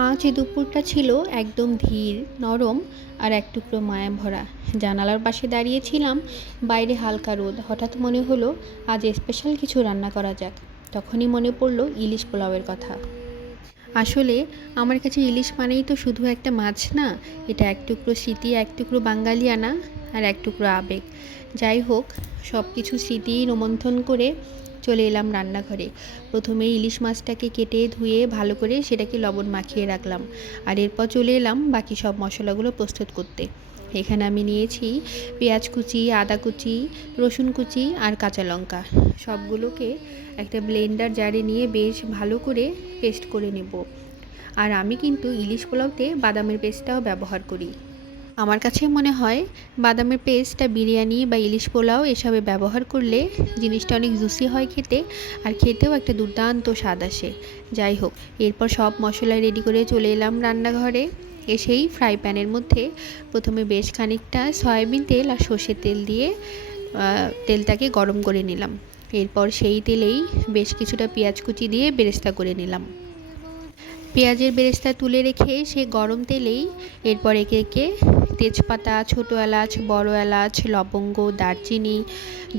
আজ দুপুরটা ছিল একদম ধীর, নরম আর এক টুকরো মায়া ভরা। জানালার পাশে দাঁড়িয়েছিলাম, বাইরে হালকা রোদ। হঠাৎ মনে হলো আজ স্পেশাল কিছু রান্না করা যাক। তখনই মনে পড়লো ইলিশ পোলাওয়ের কথা। আসলে আমার কাছে ইলিশ মানেই তো শুধু একটা মাছ না, এটা এক টুকরো স্মৃতি, এক টুকরো বাঙালিয়ানা আর এক টুকরো আবেগ। যাই হোক, সব কিছু স্মৃতি রোমন্থন করে চলে এলাম রান্নাঘরে। প্রথমে ইলিশ মাছটাকে কেটে ধুয়ে ভালো করে সেটাকে লবণ মাখিয়ে রাখলাম, আর এরপর চলে এলাম বাকি সব মশলাগুলো প্রস্তুত করতে। এখানে আমি নিয়েছি পেঁয়াজ কুচি, আদা কুচি, রসুন কুচি আর কাঁচা লঙ্কা। সবগুলোকে একটা ব্লেন্ডার জারে নিয়ে বেশ ভালো করে পেস্ট করে নেব। আর আমি কিন্তু ইলিশ পোলাওতে বাদামের পেস্টটাও ব্যবহার করি। আমার কাছে মনে হয় বাদামের পেস্টটা বিরিয়ানি বা ইলিশ পোলাও এসবে ব্যবহার করলে জিনিসটা অনেক জুসি হয় খেতে, আর খেতেও একটা দুর্দান্ত স্বাদ আসে। যাই হোক, এরপর সব মশলা রেডি করে চলে এলাম রান্নাঘরে। এসেই ফ্রাই প্যানের মধ্যে প্রথমে বেশ খানিকটা সয়াবিন তেল আর সর্ষের তেল দিয়ে তেলটাকে গরম করে নিলাম। এরপর সেই তেলেই বেশ কিছুটা পেঁয়াজ কুচি দিয়ে বেরেস্তা করে নিলাম। পেঁয়াজের বেরেস্তা তুলে রেখে সে গরম তেলেই এরপর একে একে তেজপাতা, ছোটো এলাচ, বড় এলাচ, লবঙ্গ, দারচিনি,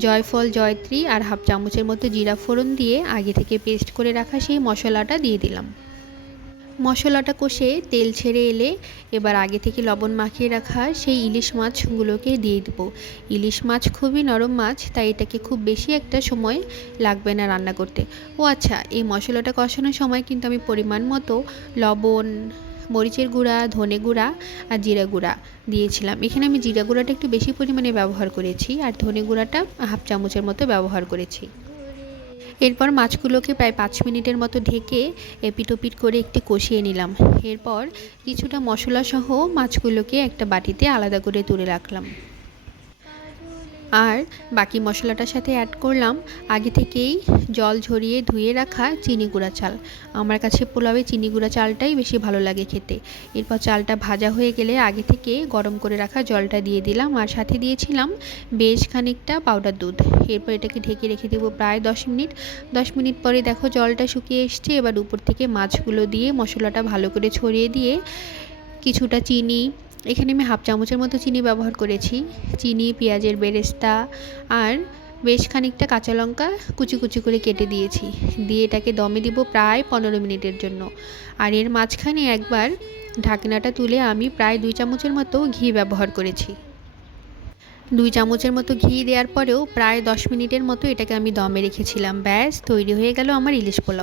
জয়ফল, জয়ত্রী আর হাফ চামচের মতো জিরা ফোড়ন দিয়ে আগে থেকে পেস্ট করে রাখা সেই মশলাটা দিয়ে দিলাম। মশলাটা কষে তেল ছেড়ে এলে এবার আগে থেকে লবণ মাখিয়ে রাখা সেই ইলিশ মাছগুলোকে দিয়ে দেব। ইলিশ মাছ খুবই নরম মাছ, তাই এটাকে খুব বেশি একটা সময় লাগবে না রান্না করতে। ও আচ্ছা, এই মশলাটা কষানোর সময় কিন্তু আমি পরিমাণ মতো লবণ, মরিচের গুঁড়া, ধনে গুঁড়া আর জিরা গুঁড়া দিয়েছিলাম। এখানে আমি জিরা গুঁড়াটা একটু বেশি পরিমাণে ব্যবহার করেছি আর ধনে গুঁড়াটা হাফ চামচের মতো ব্যবহার করেছি। এরপর মাছগুলোকে প্রায় 5 মিনিটের মতো ঢেকে এপিট ওপিট করে একটু কষিয়ে নিলাম। এরপর কিছুটা মশলা সহ মাছগুলোকে একটা বাটিতে আলাদা করে তুলে রাখলাম, আর বাকি মশলাটার সাথে অ্যাড করলাম আগে থেকেই জল ঝরিয়ে ধুয়ে রাখা চিনি গুঁড়া চাল। আমার কাছে পোলাওয়ে চিনি গুঁড়া চালটাই বেশি ভালো লাগে খেতে। এরপর চালটা ভাজা হয়ে গেলে আগে থেকে গরম করে রাখা জলটা দিয়ে দিলাম, আর সাথে দিয়েছিলাম বেশ খানিকটা পাউডার দুধ। এরপর এটাকে ঢেকে রেখে দেবো প্রায় 10 মিনিট। 10 মিনিট পরে দেখো জলটা শুকিয়ে এসছে। এবার উপর থেকে মাছগুলো দিয়ে মশলাটা ভালো করে ছড়িয়ে দিয়ে কিছুটা চিনি, এখানে আমি হাফ চামচের মতো চিনি ব্যবহার করেছি, চিনি, পেঁয়াজের বেরেস্তা আর বেশ খানিকটা কাঁচা লঙ্কা কুচি কুচি করে কেটে দিয়েছি, দিয়ে এটাকে দমে দিব প্রায় 15 মিনিটের জন্য। আর এর মাঝখানে একবার ঢাকনাটা তুলে আমি প্রায় 2 চামচের মতো ঘি ব্যবহার করেছি। 2 চামচের মতো ঘি দেওয়ার পরেও প্রায় 10 মিনিটের মতো এটাকে আমি দমে রেখেছিলাম। ব্যাস তৈরি হয়ে গেল আমার ইলিশ পোলাও।